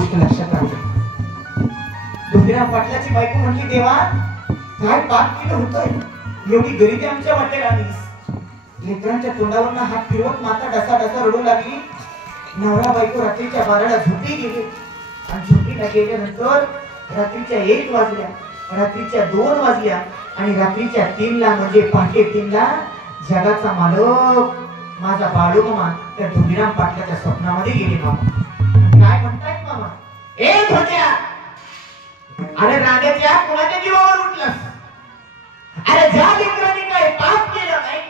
गोष्ट लक्षात राहते. धोंडीराम पाटलाची बायको म्हणली, देवा काय पाप केलं होतं, एवढी गरिबी आमच्या वाटेला आणलीस. लेकरांच्या तोंडावरनं हात फिरवत माता डसा डसा रडू लागली. नवरा बायको रात्रीच्या 12ला झोपी गेले आणि झोपीला गेल्यानंतर रात्रीच्या 1 वाजल्या, रात्रीच्या 2 वाजल्या आणि रात्रीच्या 3ला म्हणजे पहाटे 3ला जगाचा मालक माझा बाळूमामा त्या धोंडीराम पाटलाच्या स्वप्नामध्ये गेले. मामा काय म्हणतायत मामा, ए धोंड्या, अरे राजाच्या कोणाच्या जीवावर उठलास? अरे ज्या लेकरांनी काय पाप केलं नाही,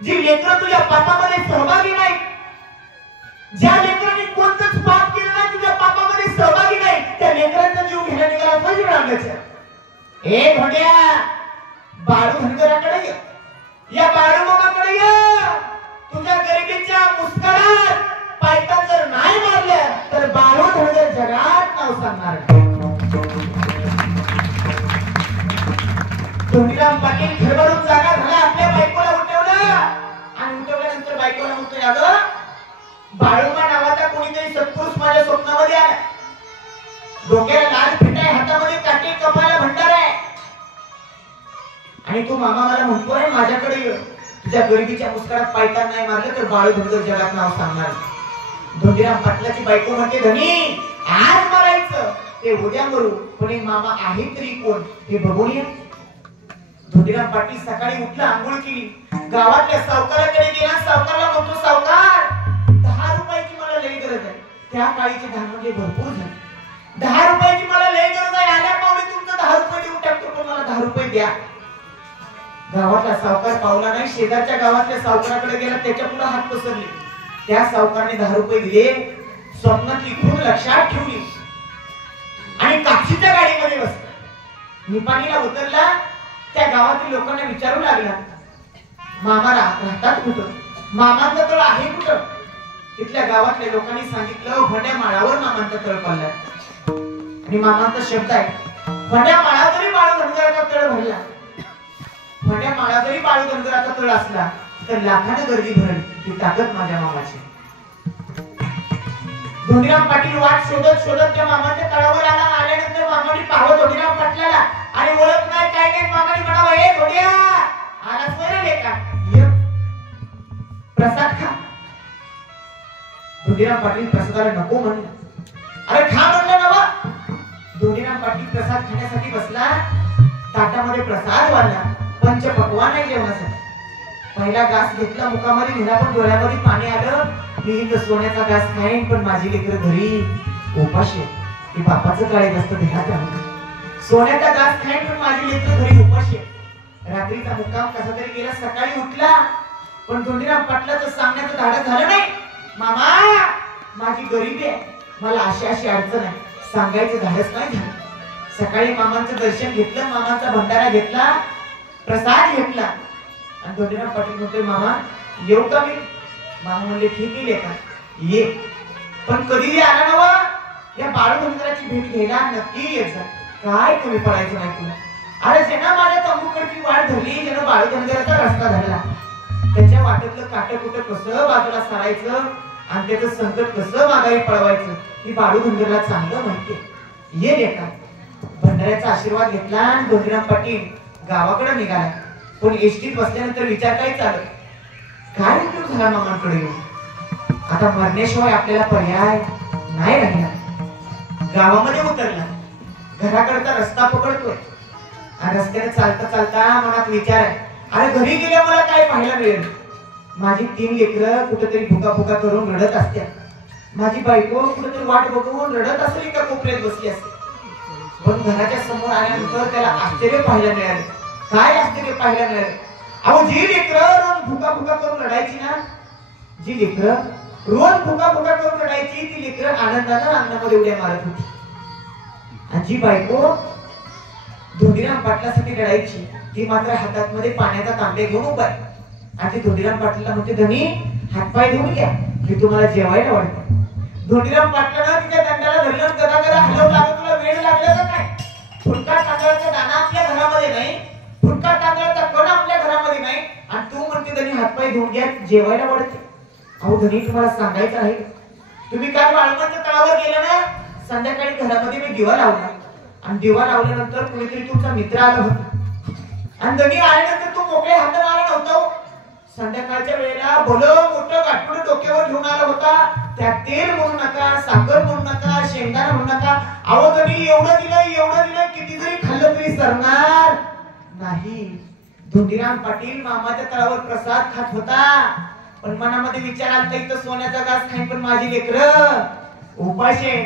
जी लेकरं तुझ्या पापामध्ये सहभागी नाही, ज्या लेकरांनी कोणतंच पाप केलं नाही, तुझ्या पापामध्ये सहभागी नाही, त्या लेकरांचा जीव घ्यायला निघाला पाहिजे राजाच्या. ए धोंड्या, बाळू धनगराकडे ये, या बाळूमामाकडे ये. तुझ्या गरिबीच्या मुस्करात पायता जर नाही मारल्या तर बाळू धनगर जगात नाव सांगणार. धोंडीराम पाटील घरभरून जागा झाला, आपल्या बायकोला उठवलं आणि उठवल्यानंतर बायकोला म्हणतोय, अगं बाळूमा नावाचा कोणीतरी सत्पुरुष माझ्या स्वप्नामध्ये आला, डोक्याला लाल फेटा आहे, हातामध्ये काटे, कपाला भंडार आहे आणि तू मामा मला म्हणतोय माझ्याकडे ये, तुझ्या गरिबीच्या मुस्करात पायतान नाही मारलं तर बाळू धनगर जगात नाव सांगणार. धोंडीराम पाटलाची बायको म्हणते, धनी आज मारायचं ते उद्या मरू, पण मामा आहे तरी कोण हे बघून ये. धोंडीराम पाटील सकाळी उठला, आंघोळ केली, गावातल्या सावकाराकडे गेला. सावकारला म्हणतो, सावकार 10 रुपयाची मला लई गरज आहे. त्या काळीचे धान म्हणजे भरपूर झाले. 10 रुपयाची मला लई गरज आहे, आल्या पावले तुमचं 10 रुपये देऊन टाकतो, पण मला 10 रुपये द्या. गावातला सावकार पावला नाही, शेजारच्या गावातल्या सावकाराकडे गेला, त्याच्या पुढे हात पसरले. त्या सावकारने 10 रुपये दिले, स्वप्नातली खून लक्षात ठेवली आणि कापशीच्या गाडीमध्ये बसला. निपाणीला उतरला. त्या गावातील लोकांना विचारू लागला, मामा राहतात कुठं, मामांचा तळ आहे कुठं? तिथल्या गावातल्या लोकांनी सांगितलं, भंड्या माळावर मामांचा तळ पडलाय. आणि मामांचा शब्द आहे, भंड्या माळावरही बाळू धनगराचा तळ भरला. भंड्या माळावरही बाळू धनगराचा तळ असला तर लाखानं गर्दी भरली, ही ताकद माझ्या मामाची. धोंडीराम पाटील वाट शोधत शोधत त्या मामाच्या तळावर आला. आल्यानंतर मामाने पाहत धोंडीराम पाटलाला आणि ओळख नाही काय नाही. मामाने म्हणावं, ए धोंड्या, आलास वय रे का, ये प्रसाद खा. धोंडीराम पाटील प्रसादाला नको म्हणलं. अरे खा म्हणलं नवा. धोंडीराम पाटील प्रसाद खाण्यासाठी बसला. ताटामध्ये प्रसाद वाढला, पंचपक्वान आहे जेवणासाठी. पहिला घास घेतला, मुखामध्ये घेतला, पण डोळ्यामध्ये पाणी आलं. मी सोन्याचा घास खाईन, पण माझी लेकरं घरी उपाशी आहे. ते बापाचं काळे असतं देहात आहे. सोन्याचा घास खाईन, पण माझी लेकरं घरी उपाशी आहे. रात्रीचा मुक्काम कसा तरी गेला. सकाळी उठला, पण धोंडीराम पाटलाचं सांगण्याचं धाडस झालं नाही. मामा, माझी गरिबी आहे, मला अशी अशी अडचण आहे, सांगायचं धाडस नाही झालं. सकाळी मामांचं दर्शन घेतलं, मामांचा भंडारा घेतला, प्रसाद घेतला आणि धोंडीराम पाटील म्हणतोय, मामा येऊ का मी? मामा म्हणले, ठीक आहे लेका, ये, पण कधी आला नवा, या बाळू धनगराची भेट घ्यायला नक्की येत जा. काय कमी पडायचं नाही तुला. अरे ज्यांना माझ्या तंबूकडची वाट धरली, ज्यानं बाळू धनगराचा रस्ता धरला, त्याच्या वाटेतलं काटं कुठं कसं बाजूला सारायचं आणि त्याचं संकट कसं माघारी पळवायचं ही बाळू धनगरला चांगलं माहितीये. ये लेका. भंडाऱ्याचा आशीर्वाद घेतला आणि धोंडीराम पाटील गावाकडे निघाला. पण एसटीत बसल्यानंतर विचार काय चालू, काय उपयोग झाला मामांकडे येऊन? आता मरण्याशिवाय आपल्याला पर्याय नाही राहिला. गावामध्ये उतरला, घराकडचा रस्ता पकडतोय आणि रस्त्याने चालता चालता मनात विचार आहे, अरे घरी गेल्या मला काय पाहायला मिळेल? माझी 3 लेकरं कुठेतरी भुका भुका करून रडत असत्या, माझी बायको कुठेतरी वाट बघून रडत असेल का कोपऱ्यात बसली असेल. पण घराच्या समोर आल्यानंतर त्याला आश्चर्य पाहायला मिळाले. काय आश्चर्य पाहायला मिळाले? अहो, जी लेकरं रोज भुका भुका करून रडायची ना, जी लेकरं रोज भुका भुका करून रडायची, ती लेकरं आनंदानं अंगणामध्ये उड्या मारत होती. आणि जी बायको धोंडीराम पाटलासाठी रडायची, ती मात्र हातात मध्ये पाण्याचा तांबे घेऊन उभा आहे. आणि ती धोंडीराम पाटलाला म्हणते, धनी हातपाय धुवून घ्या, की तुम्हाला जेवायला वाटतं. धोंडीराम पाटलानं तिच्या दंडाला धरलं, गदा गदा हलवला. तुला वेळ लागला का काय? फुटका तांदळाचा दाना आपल्या घरामध्ये नाही, फुटका तांदळाचा कण आपल्या घरामध्ये नाही, आणि तू म्हणते धनी हातपाय धुवून घ्या, जेवायला वाटते. अहो धनी, तुम्हाला सांगायचं आहे, तुम्ही काल वाळवंच्या तळावर गेला ना, संध्याकाळी घरामध्ये मी दिवा लावला आणि दिवा लावल्यानंतर कुणीतरी तुमचा मित्र आला होता आणि धनी आल्यानंतर तू मोकळे हात आला नव्हता. संध्याकाळच्या वेळेला भलं मोठं गाठोडं डोक्यावर घेऊन आला होता. त्यात तेल म्हणू नका, साखर म्हणू नका, शेंगदाणा म्हणू नका. अहो धनी एवढं दिलं किती जरी खाल्लं तरी सरणार नाही. धोंडीराम पाटील मामाच्या तळावर प्रसाद खात होता, पण मनामध्ये विचार आलता इथं सोन्याचा घास खाईन पण माझी लेकरं उपाशी.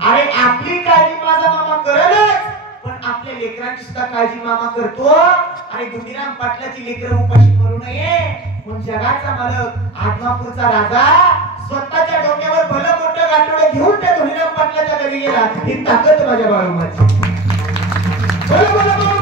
अरे आपली काळजी माझा मामा करलच, पण आपल्या लेकरांची सुद्धा काळजी मामा करतो. आणि धोंडीराम पाटलाची लेकरं उपाशी मरू नये म्हणून जगाचा मालक आदमापूरचा राजा स्वतःच्या डोक्यावर भलं मोठं गाठोडं घेऊन त्या धोंडीराम पाटलाच्या घरी गेला. ही ताकद माझ्या बाळूमाची. बोला बोला बोला.